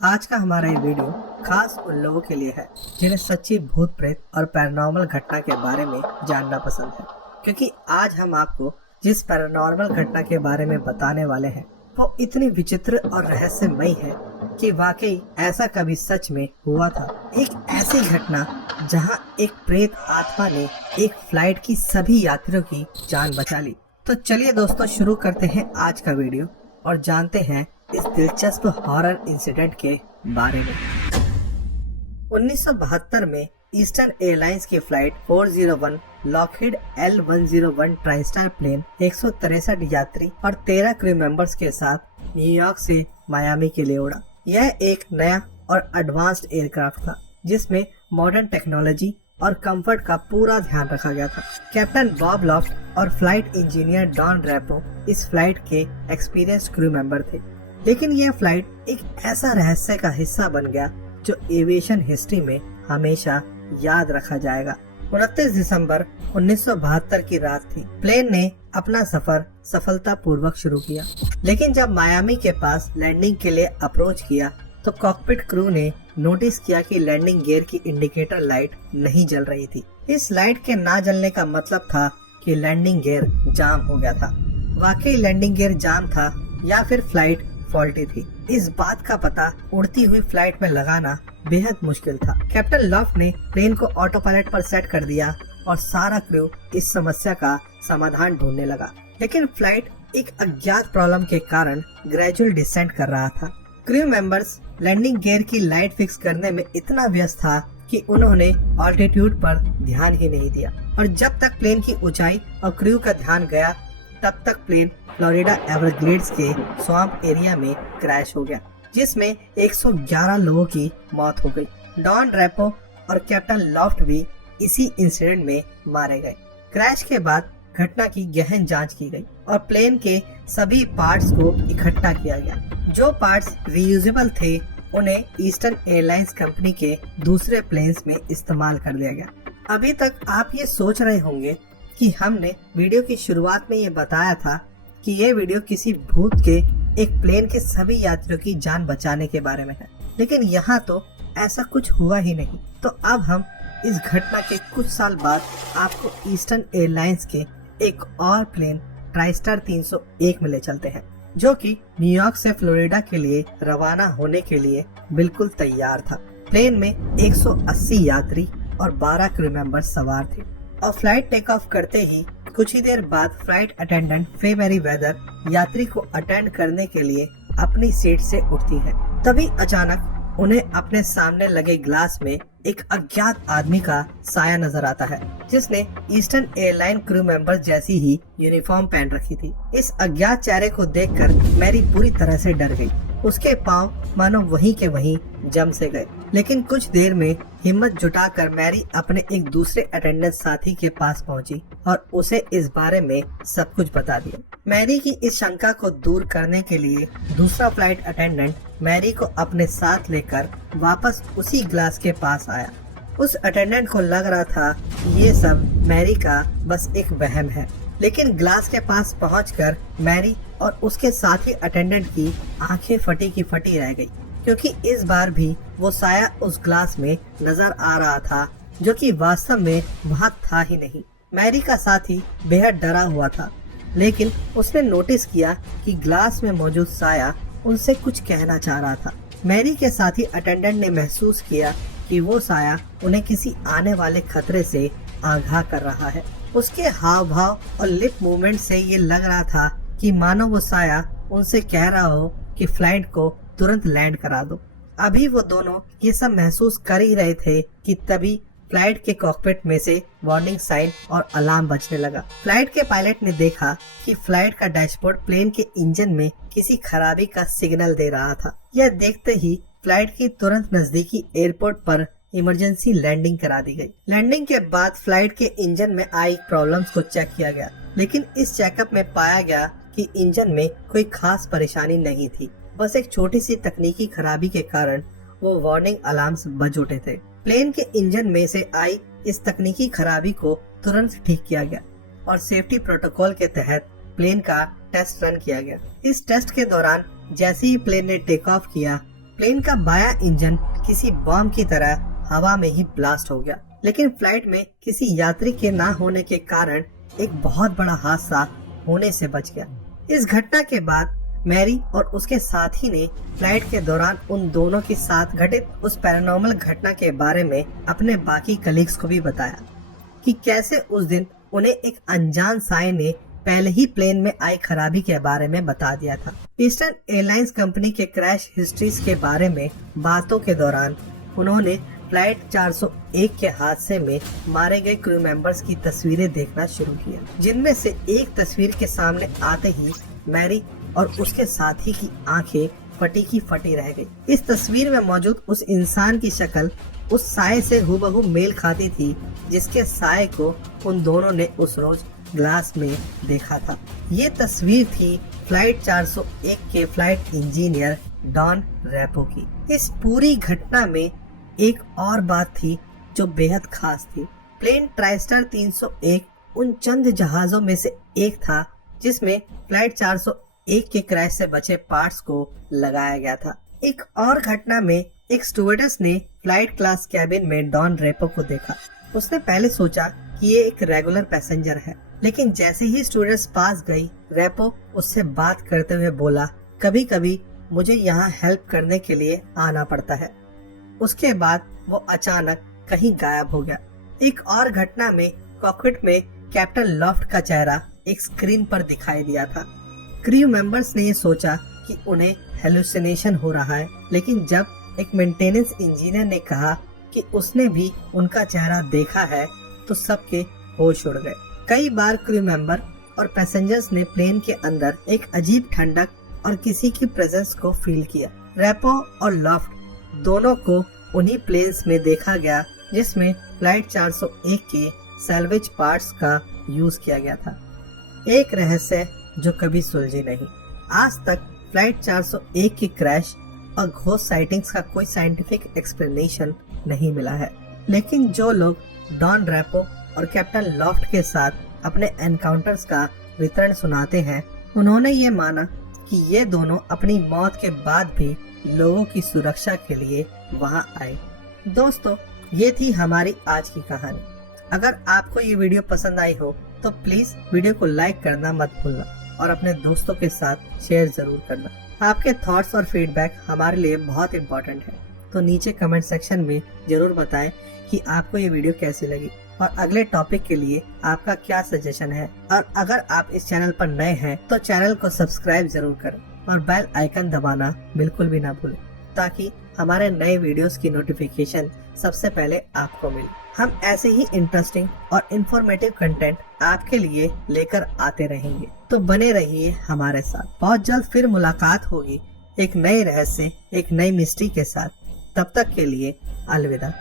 आज का हमारा ये वीडियो खास उन लोगों के लिए है जिन्हें सच्ची भूत प्रेत और पैरानॉर्मल घटना के बारे में जानना पसंद है, क्योंकि आज हम आपको जिस पैरानॉर्मल घटना के बारे में बताने वाले हैं वो इतनी विचित्र और रहस्यमयी है कि वाकई ऐसा कभी सच में हुआ था। एक ऐसी घटना जहां एक प्रेत आत्मा ने एक फ्लाइट की सभी यात्रियों की जान बचा ली। तो चलिए दोस्तों, शुरू करते हैं आज का वीडियो और जानते हैं इस दिलचस्प हॉरर इंसिडेंट के बारे में। 1972 में ईस्टर्न एयरलाइंस की flight 401 Lockheed L101 Tristar plane 163 यात्री और 13 क्रू मेंबर्स के साथ न्यूयॉर्क से मायामी के लिए उड़ा। यह एक नया और एडवांस्ड एयरक्राफ्ट था जिसमें मॉडर्न टेक्नोलॉजी और कंफर्ट का पूरा ध्यान रखा गया था। कैप्टन बॉब लॉफ्ट और फ्लाइट इंजीनियर डॉन रैपो इस फ्लाइट के एक्सपीरियंस्ड क्रू मेंबर थे, लेकिन यह फ्लाइट एक ऐसा रहस्य का हिस्सा बन गया जो एविएशन हिस्ट्री में हमेशा याद रखा जाएगा। 29 दिसंबर 1972 की रात थी। प्लेन ने अपना सफर सफलतापूर्वक शुरू किया, लेकिन जब मायामी के पास लैंडिंग के लिए अप्रोच किया तो कॉकपिट क्रू ने नोटिस किया कि लैंडिंग गियर की इंडिकेटर लाइट नहीं जल रही थी। इस लाइट के ना जलने का मतलब था कि लैंडिंग गियर जाम हो गया था। वाकई लैंडिंग गियर जाम था या फिर फ्लाइट फॉल्टी थी, इस बात का पता उड़ती हुई फ्लाइट में लगाना बेहद मुश्किल था। कैप्टन लॉफ्ट ने प्लेन को ऑटो पायलट पर सेट कर दिया और सारा क्रू इस समस्या का समाधान ढूंढने लगा, लेकिन फ्लाइट एक अज्ञात प्रॉब्लम के कारण ग्रेजुअल डिसेंट कर रहा था। क्रू मेंबर्स लैंडिंग गियर की लाइट फिक्स करने में इतना व्यस्त था कि उन्होंने ऑल्टीट्यूड पर ध्यान ही नहीं दिया, और जब तक प्लेन की ऊंचाई और क्रू का ध्यान गया तब तक प्लेन फ्लोरिडा एवरग्लेड्स के स्वाम्प एरिया में क्रैश हो गया, जिसमें 111 लोगों की मौत हो गई। डॉन रैपो और कैप्टन लॉफ्ट भी इसी इंसिडेंट में मारे गए। क्रैश के बाद घटना की गहन जांच की गई और प्लेन के सभी पार्ट्स को इकट्ठा किया गया। जो पार्ट्स रीयूजेबल थे उन्हें ईस्टर्न एयरलाइंस कंपनी के दूसरे प्लेन्स में इस्तेमाल कर दिया गया। अभी तक आप ये सोच रहे होंगे कि हमने वीडियो की शुरुआत में ये बताया था कि ये वीडियो किसी भूत के एक प्लेन के सभी यात्रियों की जान बचाने के बारे में है, लेकिन यहाँ तो ऐसा कुछ हुआ ही नहीं। तो अब हम इस घटना के कुछ साल बाद आपको ईस्टर्न एयरलाइंस के एक और प्लेन ट्राइस्टार 301 में ले चलते हैं, जो कि न्यूयॉर्क से फ्लोरिडा के लिए रवाना होने के लिए बिल्कुल तैयार था। प्लेन में 180 यात्री और 12 क्रू मेंबर सवार थे और फ्लाइट टेक ऑफ करते ही कुछ ही देर बाद फ्लाइट अटेंडेंट फे मैरीवेदर यात्री को अटेंड करने के लिए अपनी सीट से उठती है। तभी अचानक उन्हें अपने सामने लगे ग्लास में एक अज्ञात आदमी का साया नजर आता है, जिसने ईस्टर्न एयरलाइन क्रू मेंबर जैसी ही यूनिफॉर्म पहन रखी थी। इस अज्ञात चेहरे को देखकर मैरी पूरी तरह से डर गई। उसके पांव मानो वहीं के वहीं जम से गए, लेकिन कुछ देर में हिम्मत जुटाकर मैरी अपने एक दूसरे अटेंडेंट साथी के पास पहुंची और उसे इस बारे में सब कुछ बता दिया। मैरी की इस शंका को दूर करने के लिए दूसरा फ्लाइट अटेंडेंट मैरी को अपने साथ लेकर वापस उसी ग्लास के पास आया। उस अटेंडेंट को लग रहा था कि ये सब मैरी का बस एक वहम है, लेकिन ग्लास के पास पहुंचकर मैरी और उसके साथी अटेंडेंट की आंखें फटी की फटी रह गई, क्योंकि इस बार भी वो साया उस ग्लास में नजर आ रहा था, जो कि वास्तव में वहाँ था ही नहीं। मैरी का साथी बेहद डरा हुआ था, लेकिन उसने नोटिस किया कि ग्लास में मौजूद साया उनसे कुछ कहना चाह रहा था। मैरी के साथी अटेंडेंट ने महसूस किया कि वो साया उन्हें किसी आने वाले खतरे से आगाह कर रहा है। उसके हाव भाव और लिप मूवमेंट से ये लग रहा था कि मानो वो साया उनसे कह रहा हो कि फ्लाइट को तुरंत लैंड करा दो। अभी वो दोनों ये सब महसूस कर ही रहे थे कि तभी फ्लाइट के कॉकपिट में से वार्निंग साइन और अलार्म बजने लगा। फ्लाइट के पायलट ने देखा कि फ्लाइट का डैशबोर्ड प्लेन के इंजन में किसी खराबी का सिग्नल दे रहा था। यह देखते ही फ्लाइट की तुरंत नजदीकी एयरपोर्ट पर इमरजेंसी लैंडिंग करा दी गई। लैंडिंग के बाद फ्लाइट के इंजन में आई प्रॉब्लम्स को चेक किया गया, लेकिन इस चेकअप में पाया गया कि इंजन में कोई खास परेशानी नहीं थी, बस एक छोटी सी तकनीकी खराबी के कारण वो वार्निंग अलार्म्स बज उठे थे। प्लेन के इंजन में से आई इस तकनीकी खराबी को तुरंत ठीक किया गया और सेफ्टी प्रोटोकॉल के तहत प्लेन का टेस्ट रन किया गया। इस टेस्ट के दौरान जैसे ही प्लेन ने टेक ऑफ किया, प्लेन का बायां इंजन किसी बॉम्ब की तरह हवा में ही ब्लास्ट हो गया, लेकिन फ्लाइट में किसी यात्री के ना होने के कारण एक बहुत बड़ा हादसा होने से बच गया। इस घटना के बाद मैरी और उसके साथी ने फ्लाइट के दौरान उन दोनों के साथ घटित उस पैरानॉर्मल घटना के बारे में अपने बाकी कलीग्स को भी बताया कि कैसे उस दिन उन्हें एक अनजान साए ने पहले ही प्लेन में आई खराबी के बारे में बता दिया था। ईस्टर्न एयरलाइंस कंपनी के क्रैश हिस्ट्रीज के बारे में बातों के दौरान उन्होंने फ्लाइट 401 के हादसे में मारे गए क्रू मेंबर्स की तस्वीरें देखना शुरू किया, जिनमें से एक तस्वीर के सामने आते ही मैरी और उसके साथी की आंखें फटी की फटी रह गई। इस तस्वीर में मौजूद उस इंसान की शक्ल उस साए से हूबहू मेल खाती थी जिसके साए को उन दोनों ने उस रोज ग्लास में देखा था। ये तस्वीर थी फ्लाइट 401 के फ्लाइट इंजीनियर डॉन रैपो की। इस पूरी घटना में एक और बात थी जो बेहद खास थी। प्लेन ट्राइस्टार 301 उन चंद जहाजों में से एक था जिसमें फ्लाइट 401 के क्रैश से बचे पार्ट्स को लगाया गया था। एक और घटना में एक स्टुवर्डेस ने फ्लाइट क्लास कैबिन में डॉन रैपो को देखा। उसने पहले सोचा कि ये एक रेगुलर पैसेंजर है, लेकिन जैसे ही स्टुवर्डेस पास गई, रैपो उससे बात करते हुए बोला, कभी कभी मुझे यहाँ हेल्प करने के लिए आना पड़ता है। उसके बाद वो अचानक कहीं गायब हो गया। एक और घटना में कॉकपिट में कैप्टन लॉफ्ट का चेहरा एक स्क्रीन पर दिखाई दिया था। क्रू मेंबर्स ने ये सोचा कि उन्हें हेलुसिनेशन हो रहा है, लेकिन जब एक मेंटेनेंस इंजीनियर ने कहा कि उसने भी उनका चेहरा देखा है तो सबके होश उड़ गए। कई बार क्रू मेंबर और पैसेंजर्स ने प्लेन के अंदर एक अजीब ठंडक और किसी की प्रेजेंस को फील किया। रैपो और लॉफ्ट दोनों को उन्हीं प्लेन्स में देखा गया जिसमें फ्लाइट 401 के सैल्वेज पार्ट्स का यूज किया गया था। एक रहस्य जो कभी सुलझी नहीं। आज तक फ्लाइट 401 की क्रैश और घोस्ट साइटिंग्स का कोई साइंटिफिक एक्सप्लेनेशन नहीं मिला है, लेकिन जो लोग डॉन रैपो और कैप्टन लॉफ्ट के साथ अपने एनकाउंटर्स का वितरण सुनाते हैं, उन्होंने ये माना कि ये दोनों अपनी मौत के बाद भी लोगों की सुरक्षा के लिए वहां आए। दोस्तों, ये थी हमारी आज की कहानी। अगर आपको ये वीडियो पसंद आई हो तो प्लीज वीडियो को लाइक करना मत भूलना और अपने दोस्तों के साथ शेयर जरूर करना। आपके थॉट्स और फीडबैक हमारे लिए बहुत इम्पोर्टेंट है, तो नीचे कमेंट सेक्शन में जरूर बताएं कि आपको ये वीडियो कैसी लगी और अगले टॉपिक के लिए आपका क्या सजेशन है। और अगर आप इस चैनल पर नए हैं तो चैनल को सब्सक्राइब जरूर करें और बेल आइकन दबाना बिल्कुल भी ना भूलें, ताकि हमारे नए वीडियोस की नोटिफिकेशन सबसे पहले आपको मिले। हम ऐसे ही इंटरेस्टिंग और इंफॉर्मेटिव कंटेंट आपके लिए लेकर आते रहेंगे, तो बने रहिए हमारे साथ। बहुत जल्द फिर मुलाकात होगी एक नए रहस्य, एक नई मिस्ट्री के साथ। तब तक के लिए अलविदा।